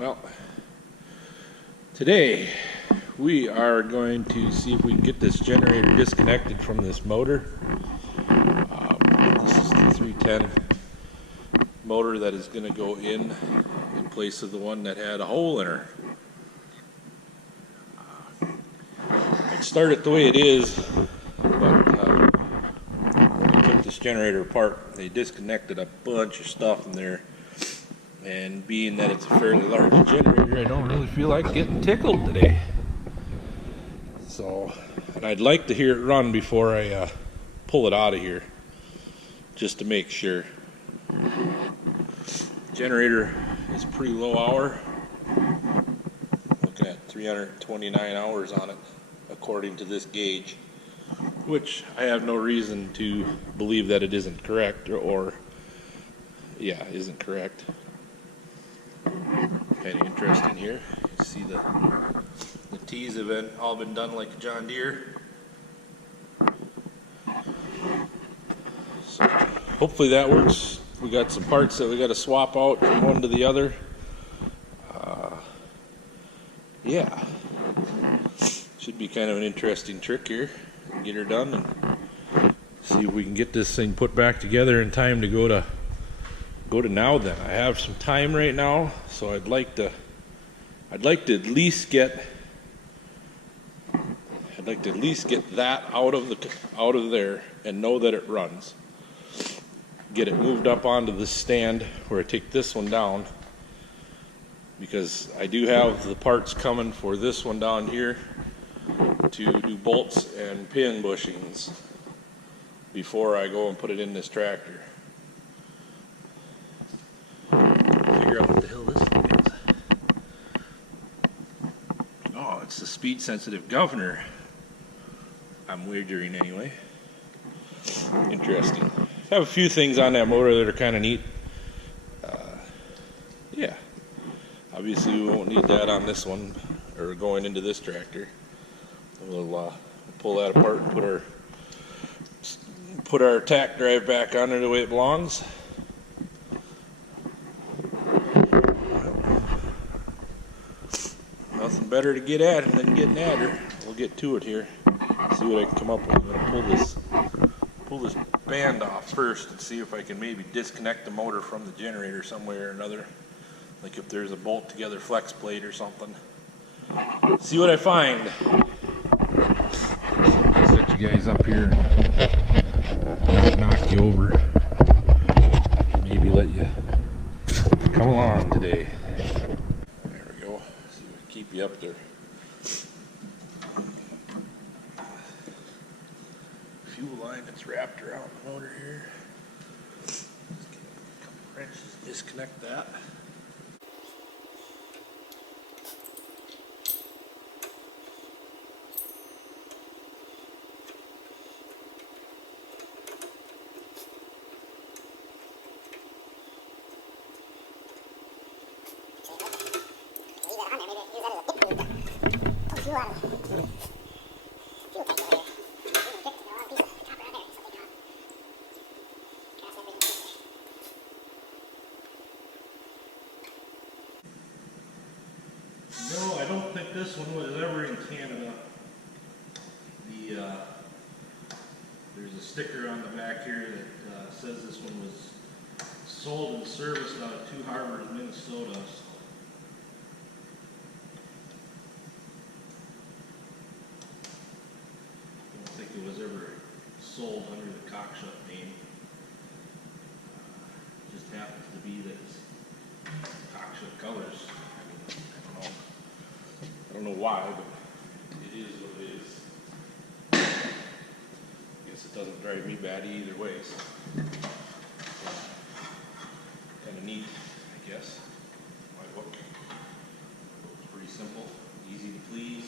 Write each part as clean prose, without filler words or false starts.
Well, today we are going to see if we can get this generator disconnected from this motor. This is the 310 motor that is going to go in place of the one that had a hole in her. I'd start it the way it is, but when we took this generator apart, they disconnected a bunch of stuff in there. And being that it's a fairly large generator, I don't really feel like getting tickled today. So, and I'd like to hear it run before I pull it out of here, just to make sure. Generator is pretty low hour. Looking at 329 hours on it, according to this gauge, which I have no reason to believe that it isn't correct, isn't correct. Kind of interesting here. You see the T's have all been done like a John Deere. So hopefully that works. We got some parts that we got to swap out from one to the other. Should be kind of an interesting trick here. Get her done and see if we can get this thing put back together in time to go to now. Then I have some time right now, so I'd like to at least get that out of there and know that it runs. Get it moved up onto the stand where I take this one down, because I do have the parts coming for this one down here to do bolts and pin bushings before I go and put it in this tractor. Figure out what the hell this thing is. Oh, it's the speed sensitive governor, I'm wagering anyway. Interesting. I have a few things on that motor that are kind of neat. Obviously we won't need that on this one or going into this tractor. We'll pull that apart and put our tack drive back on there the way it belongs. Nothing better to get at than getting at her. We'll get to it here. See what I can come up with. I'm going to pull this band off first and see if I can maybe disconnect the motor from the generator some way or another. Like if there's a bolt together flex plate or something. See what I find. Set you guys up here and not knock you over. Maybe let you come along today. There we go. See if we can keep you up there. Fuel line that's wrapped around the motor here. Just get a couple wrenches to disconnect that. No, I don't think this one was ever in Canada. There's a sticker on the back here that says this one was sold and serviced out of Two Harbors, Minnesota. So I don't think it was ever sold under the Cockshut name. It just happens to be that it's Cockshut colors. I don't know why, but it is what it is. I guess it doesn't drive me batty either way, so kind of neat, I guess. My book looks pretty simple, easy to please.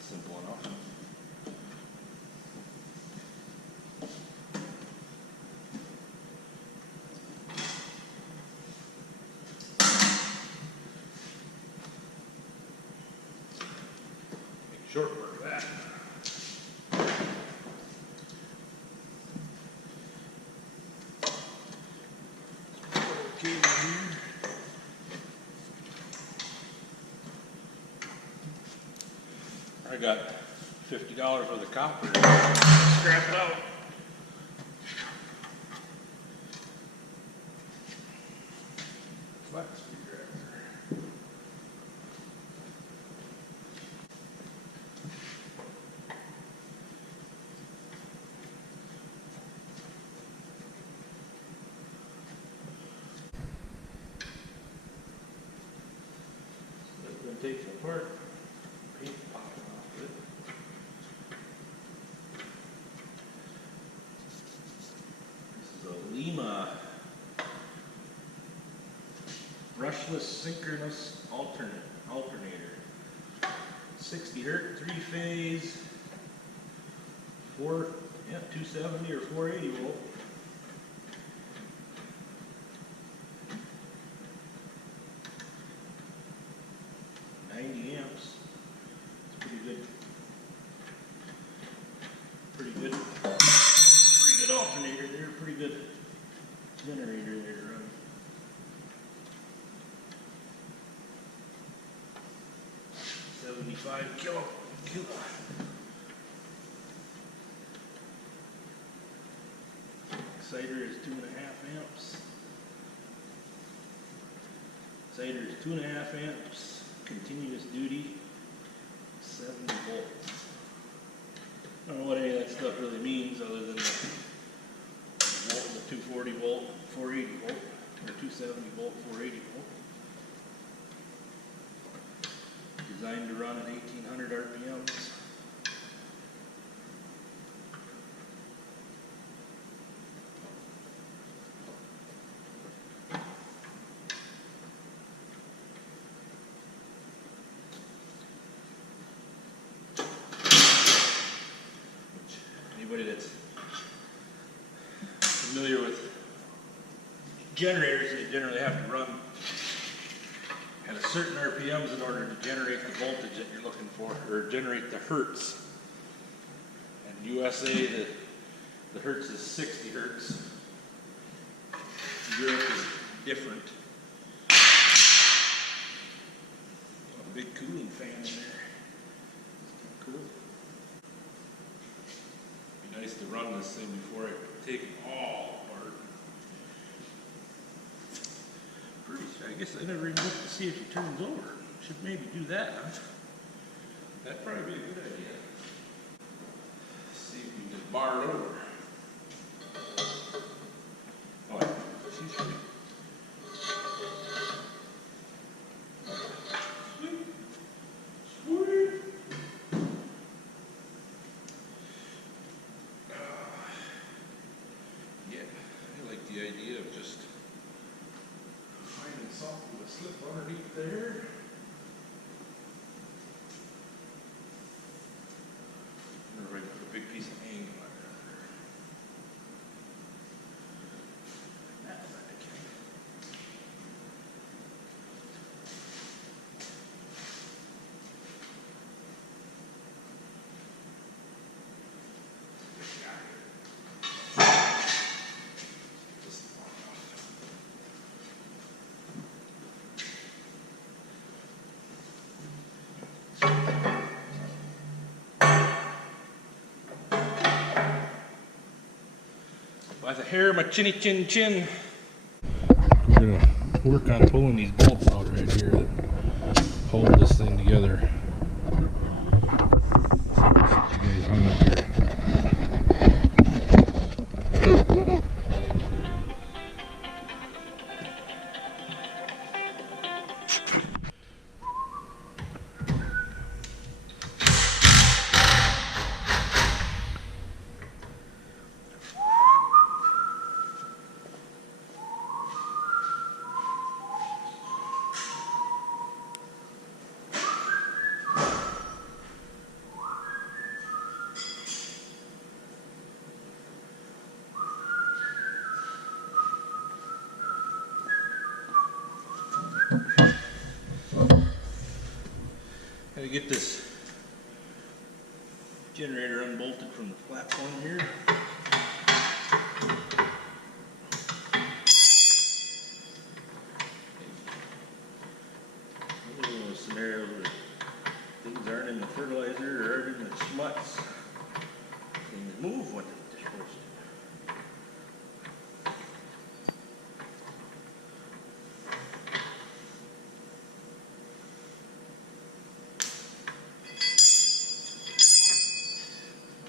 Simple enough. that. Okay, here. I got $50 worth of copper. Scrap it out. Flat screwdriver. It's been taken apart. Paint popping off of it. This is a Lima brushless synchronous alternator. 60 hertz, 3-phase, 270 or 480 volt. It's pretty good. Pretty good alternator there. Pretty good generator there to run. Kilo. Exciter is 2.5 amps. Exciter is 2.5 amps. Continuous duty, 70 volts. I don't know what any of that stuff really means other than the 240 volt, 480 volt, or 270 volt, 480 volt. Designed to run at 1800 RPMs. Anybody that's familiar with generators, they generally have to run at a certain RPMs in order to generate the voltage that you're looking for, or generate the hertz. And USA, the hertz is 60 hertz. Europe is different. A big cooling fan in there. It's kind of cool. Be nice to run this thing before I take it all apart. I guess I never even looked to see if it turns over. Should maybe do that, huh? That'd probably be a good idea. See if we can just bar it over. Oh, yeah. She's free. Sweet. Sweet. Yeah, I like the idea of just finding something to slip underneath there. Or I put a big piece of hanging wire under there. That's not the case. By the hair of my chinny chin chin. We're gonna work on pulling these bolts out right here that hold this thing together. Get you guys hung up here. Had to get this That one here. Those scenarios where things aren't in the fertilizer or aren't in the schmutz. Things move when they're supposed to.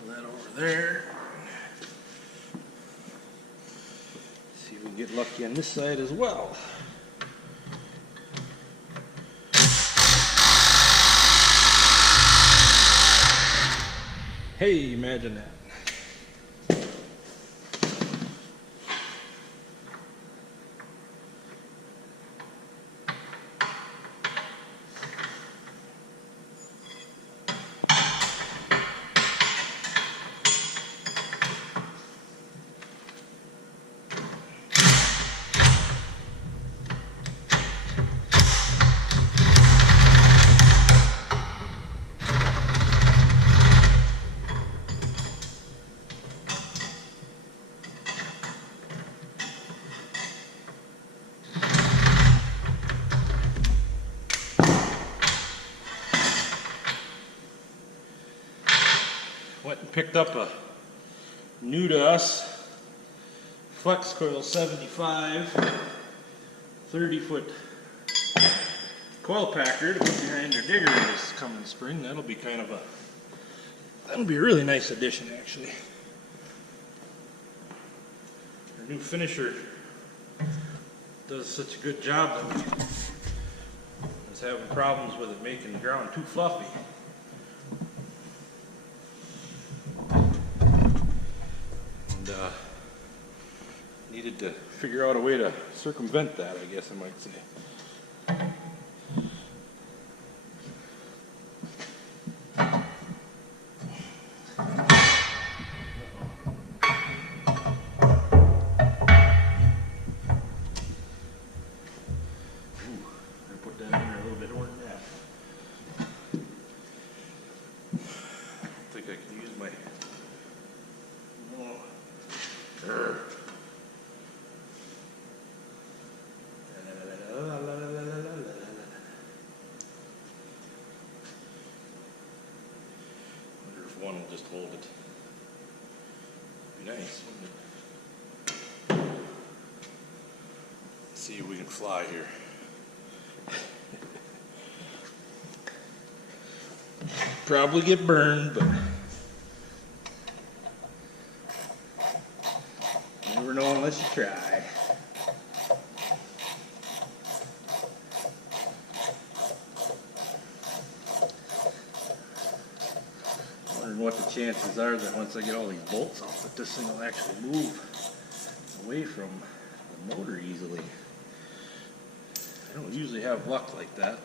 That over there. See if we can get lucky on this side as well. Hey, imagine that. Went and picked up a new to us Flex Coil 75 30-foot coil packer to put behind their digger this coming spring. That'll be a really nice addition actually. Our new finisher does such a good job that I was having problems with it making the ground too fluffy. Needed to figure out a way to circumvent that, I guess I might say. Ooh, I put that in there a little bit more than that. I think I can use my one will just hold it. Be nice, wouldn't it? Let's see if we can fly here. Probably get burned, but never know unless you try. What the chances are that once I get all these bolts off that this thing will actually move away from the motor easily. I don't usually have luck like that,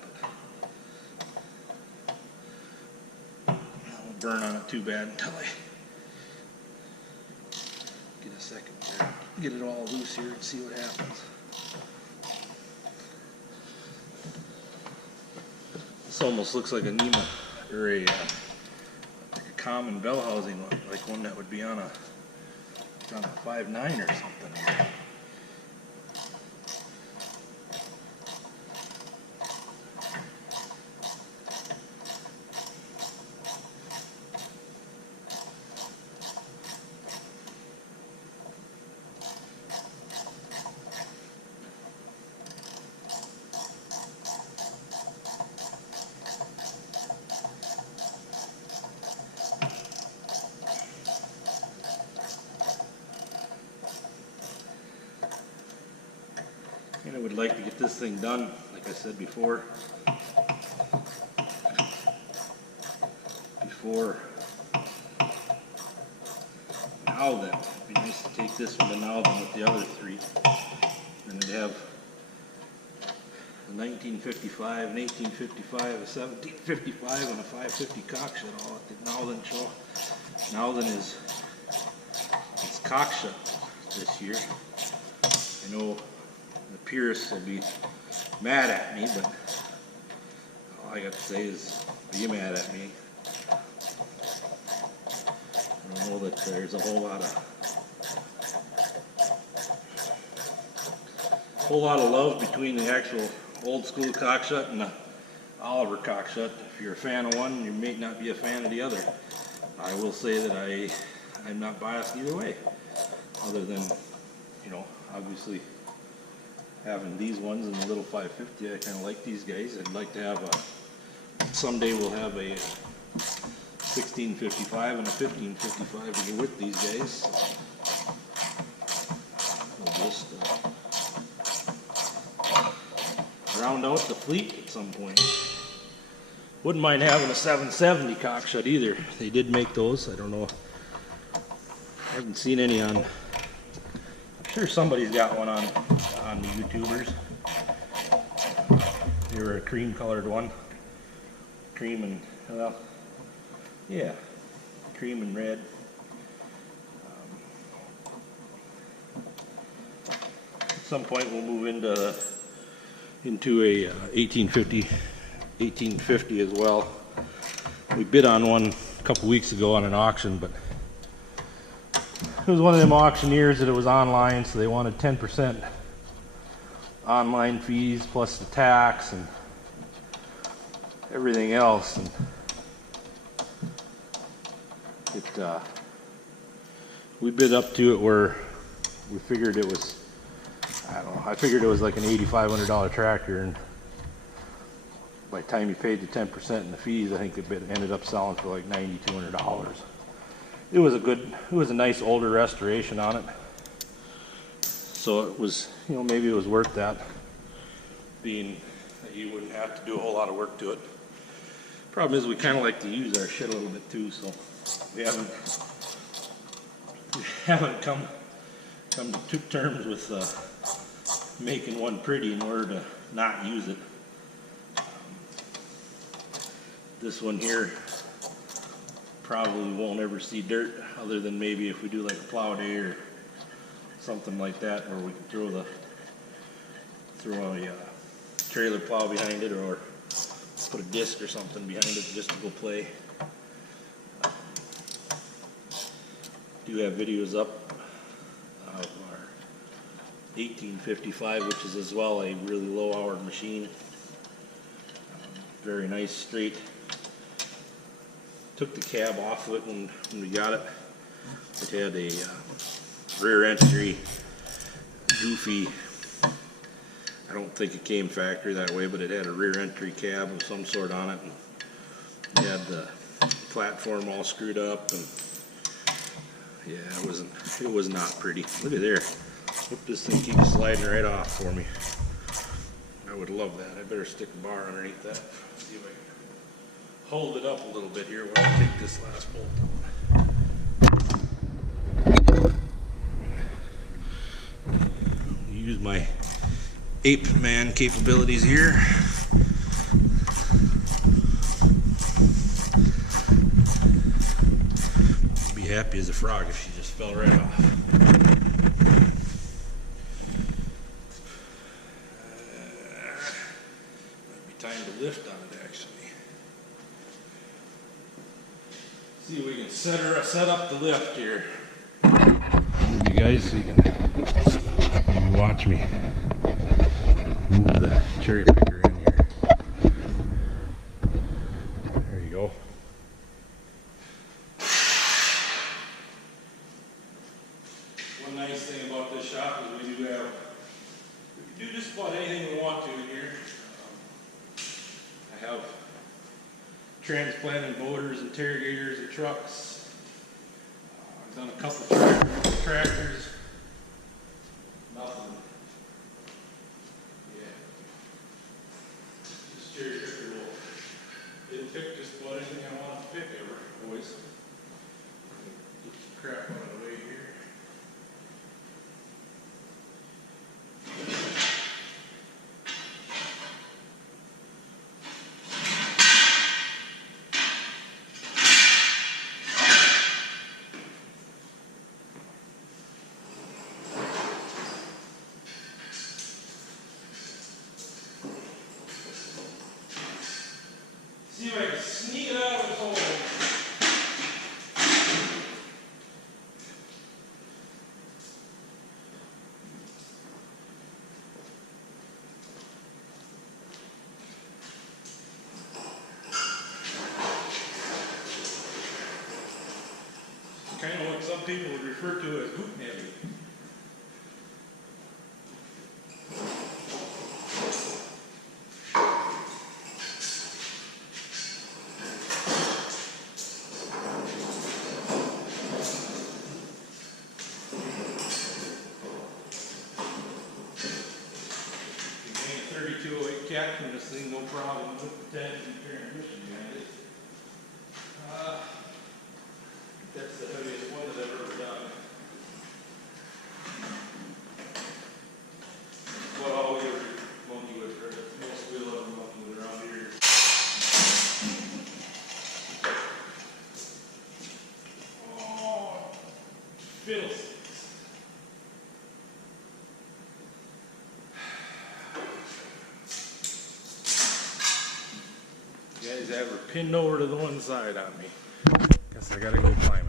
but I won't burn on it too bad until I get a second here. Get it all loose here and see what happens. This almost looks like a NEMA or a common bell housing, like one that would be on a 5.9 or something. And I would like to get this thing done, like I said before. Now then, it'd be nice to take this one to now then with the other three. And it'd have a 1955, an 1855, a 1755, and a 550 cock shut all at the Nowthen show. Nowthen is cock shut this year. I know the purists will be mad at me, but all I got to say is be mad at me. I don't know that there's a whole lot of love between the actual old school Cockshutt and the Oliver Cockshutt. If you're a fan of one, you may not be a fan of the other. I will say that I'm not biased either way, other than, you know, obviously having these ones and the little 550. I kind of like these guys. I'd like to have someday we'll have a 1655 and a 1555 to go with these guys. We'll just round out the fleet at some point. Wouldn't mind having a 770 Cockshutt either. They did make those. I don't know. I haven't seen any on. I'm sure somebody's got one on the YouTubers. They were a cream colored one. Cream and, well, yeah, cream and red. At some point we'll move into a 1850 as well. We bid on one a couple weeks ago on an auction, but it was one of them auctioneers that it was online, so they wanted 10% online fees plus the tax and everything else. And we bid up to it where we figured it was, I don't know, I figured it was like an $8,500 tractor, and by the time you paid the 10% in the fees, I think it ended up selling for like $9,200. It was a nice older restoration on it. So it was, you know, maybe it was worth that, being that you wouldn't have to do a whole lot of work to it. Problem is we kind of like to use our shit a little bit too, so we haven't come to terms with making one pretty in order to not use it. This one here probably won't ever see dirt, other than maybe if we do like a plow day or something like that, where we can throw a trailer plow behind it, or put a disc or something behind it just to go play. Do have videos up of our 1855, which is as well a really low hour machine. Very nice, straight. Took the cab off of it when we got it. It had a rear entry, goofy, I don't think it came factory that way, but it had a rear entry cab of some sort on it. And it had the platform all screwed up, and yeah, it was not pretty. Look at there. Hope this thing keeps sliding right off for me. I would love that. I better stick a bar underneath that. See if I can hold it up a little bit here while I take this last bolt out. Use my ape man capabilities here. I'd be happy as a frog if she just fell right off. Might be time to lift on it, actually. See if we can set up the lift here. You guys, so you can watch me move the cherry picker in here. There you go. One nice thing about this shop is we can do just about anything we want to in here. I have transplanted motors, interrogators, and trucks. I've done a couple tractors. Nothing. Yeah. This cherry picker it'll pick just about anything I want to pick ever, boys. Get some crap out of the way here. some people would refer to it as hoot heavy. You gain a 3208 cat from this thing, no problem with the 10 transmission behind it. That's the heaviest one that I've ever done. What all we ever monkey with, or most we love monkey with around here. Oh, fiddlesticks. You guys have her pinned over to the one side on me. Guess I gotta go climb.